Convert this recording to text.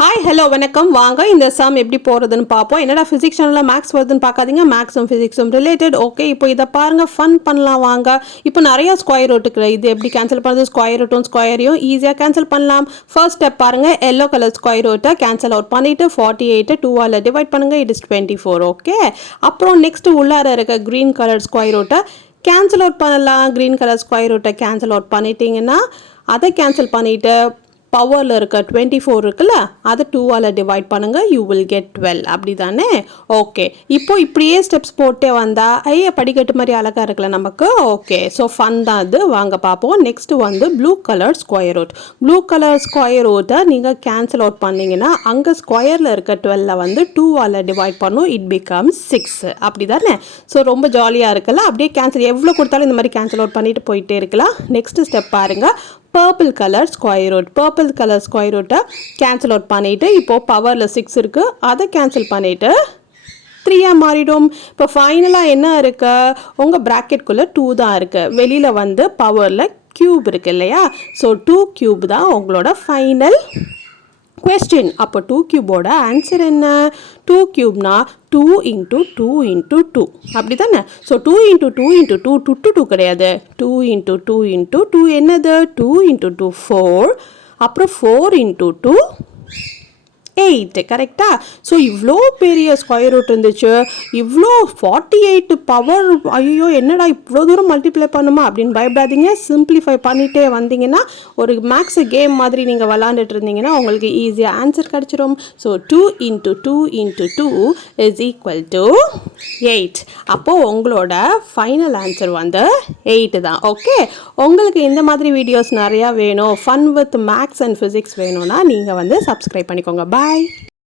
Hi hello வணக்கம் வாங்க இந்த சம் எப்படி போகிறதுன்னு பார்ப்போம். என்னடா ஃபிசிக்ஸ் சேனலில் மேக்ஸ் வருதுன்னு பார்க்காதீங்க, மேக்ஸும் ஃபிசிக்ஸும் ரிலேட்டட். ஓகே, இப்போ இதை பாருங்கள், ஃபன் பண்ணலாம் வாங்க. இப்போ நிறையா ஸ்கொயர் ரூட்டுக்கு இது எப்படி கேன்சல் பண்ணுறது, ஸ்கொயர் ரூட்டும் ஸ்கொயரையும் ஈஸியாக கேன்சல் பண்ணலாம். ஃபர்ஸ்ட் ஸ்டெப் பாருங்கள், எல்லோ கலர் ஸ்கொயர் ரூட்டை கேன்சல் அவுட் பண்ணிவிட்டு 48 2ஆல் டிவைட் பண்ணுங்கள், இட் இஸ் 24. ஓகே, அப்புறம் நெக்ஸ்ட்டு உள்ளார இருக்க க்ரீன் கலர் ஸ்கொயர் ரூட்டை கேன்சல் அவுட் பண்ணலாம். க்ரீன் கலர் ஸ்கொயர் ரூட்டை கேன்சல் அவுட் பண்ணிட்டீங்கன்னா அதை கேன்சல் பண்ணிவிட்டு பவரில் இருக்க 24 இருக்குல்ல, அதை 2ஆல் டிவைட் பண்ணுங்கள், யூ வில் கெட் 12. அப்படி தானே? ஓகே, இப்போ இப்படியே ஸ்டெப்ஸ் போட்டே வந்தால் ஐயா படிக்கட்டு மாதிரி அழகாக இருக்குல்ல நமக்கு. ஓகே, ஸோ ஃபன் தான் அது, வாங்க பார்ப்போம். நெக்ஸ்ட்டு வந்து blue colour square root. Blue colour square ரூட்டை நீங்கள் கேன்சல் அவுட் பண்ணிங்கன்னா அங்கே ஸ்கொயரில் இருக்க 12 வந்து 2ஆல் டிவைட் பண்ணும், இட் பிகம்ஸ் 6. அப்படி தானே? ஸோ ரொம்ப ஜாலியாக இருக்குல்ல, அப்படியே கேன்சல் எவ்வளோ கொடுத்தாலும் இந்த மாதிரி கேன்சல் அவுட் பண்ணிட்டு போயிட்டே இருக்கலாம். நெக்ஸ்ட் ஸ்டெப் பாருங்கள், purple colour square root. Purple colour square ரூட்டை கேன்சல் அவுட் பண்ணிவிட்டு இப்போது பவரில் 6 இருக்குது, அதை கேன்சல் பண்ணிவிட்டு 3ஆக மாறிடும். இப்போ ஃபைனலாக என்ன இருக்குது, உங்கள் ப்ராக்கெட்குள்ளே 2 தான் இருக்குது, வெளியில் வந்து பவரில் க்யூப் இருக்குது இல்லையா? ஸோ 2 க்யூப் தான் உங்களோட ஃபைனல் கொஸ்டின். அப்போ 2 க்யூபோட ஆன்சர் என்ன? 2 க்யூப்னா 2 × 2 × 2 அப்படி தானே? ஸோ 2 × 2 × 2 2 2 கிடையாது, 2 × 2 × 2 என்னது? 2 × 2 4, அப்புறம் 4 × 2 8. கரெக்டா? ஸோ இவ்வளோ பெரிய ஸ்கொயர் ரூட் இருந்துச்சு, இவ்வளோ 48 பவர். ஐயோ என்னடா இவ்வளோ தூரம் மல்டிப்ளை பண்ணுமா அப்படின்னு பயப்படாதீங்க. சிம்பிளிஃபை பண்ணிகிட்டே வந்தீங்கன்னா ஒரு மேக்ஸ் கேம் மாதிரி நீங்கள் விளாண்டுட்டு இருந்தீங்கன்னா உங்களுக்கு ஈஸியாக ஆன்சர் கிடச்சிரும். So 2 × 2 × 2 is equal to 8. அப்போது உங்களோட ஃபைனல் ஆன்சர் வந்து 8 தான். ஓகே, உங்களுக்கு இந்த மாதிரி வீடியோஸ் நிறையா வேணும், fun with maths and physics வேணும்னா நீங்கள் வந்து சப்ஸ்கிரைப் பண்ணிக்கோங்க. பாய்.